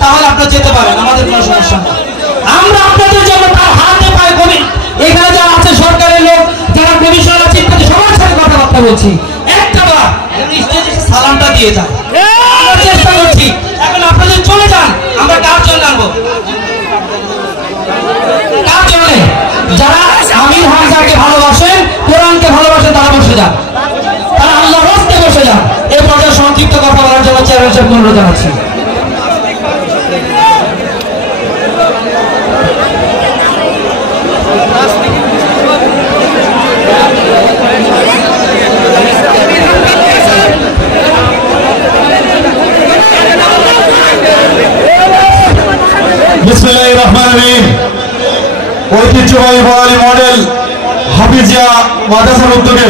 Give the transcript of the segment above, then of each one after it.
তাহলে আপনারা যেতে পারেন, আমাদের কোনো সমস্যা নেই। আমরা আপনাদের জন্য তার হাতে পায়ে কবি এখানে যারা আছে সরকারের লোক, যারা কমিশনার আছে ইত্যাদি সবার সাথে কথাবার্তা বলছি, একটা বার স্টেজে সালামটা দিয়ে যান, আমরা চেষ্টা করছি। এখন আপনাদের চলে যান, আমরা কার জন্য আনবো, কার জন্য? যারা আমির হামজাকে ভালোবাসেন, কোরআনকে ভালোবাসেন, তারা বসে যান, তারা আল্লাহর রাস্তে বসে যান। এই পর্যায়ে সংক্ষিপ্ত কথা বলার জন্য চেয়ারম্যান সাহেবকে অনুরোধ জানাচ্ছি। বিসমিল্লাহির রহমানির রহিম। ঐতিহ্যবাহী বড়ালী মডেল হাফিজিয়া মাদ্রাসার উদ্যোগে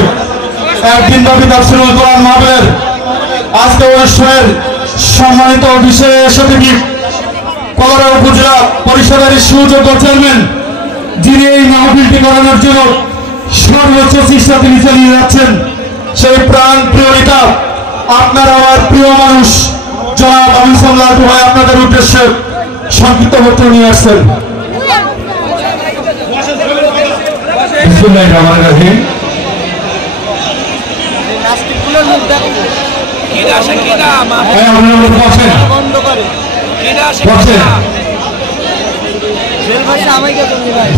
একদিনব্যাপী তাফসীরুল কোরআন মাহফিলের আজকে অনুষ্ঠানের সম্মানিত বিশেষ অতিথি কলারা উপজেলা পরিষদের সুযোগ্য চেয়ারম্যান, যিনি এই মাহফিলটি করানোর জন্য সর্বোচ্চ চেষ্টা তিনি চালিয়ে যাচ্ছেন, সেই প্রাণ প্রিয় নেতা আপনার আমার প্রিয় মানুষ জনাব আমিন সাল্লাহ ভাই আপনাদের উদ্দেশ্যে সংক্ষিপ্ত বক্তব্য নিয়ে আসছেন। বিসমিল্লাহির রহমানির রহিম।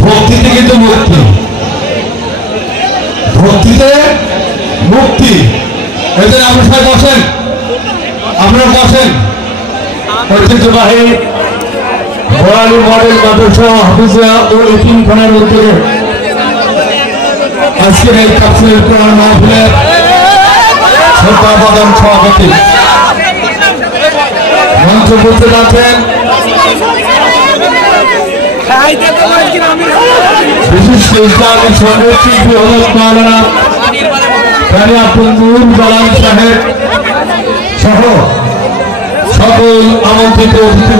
ভক্তিতে কিন্তু মুক্তি, ভক্তিতে মুক্তি। এদের আপনারা বসেন, আপনারা বসেন। ঐতিহ্যবাহী বড়ালী মডেল মাদ্রাসা হাফিজিয়া ও এতিমখানার উদ্যোগে আজকের এই তাফসীরুল কোরআন মাহফিলের শ্রদ্ধাভাজন সভাপতি মঞ্চ বলতে যাচ্ছেন বিশিষ্ট ইসলামিক সংগীত শিল্পী হযরত মাওলানা কারি আব্দুল নূর জালাল সাহেব সহ সকল আমন্ত্রিত অতিথি।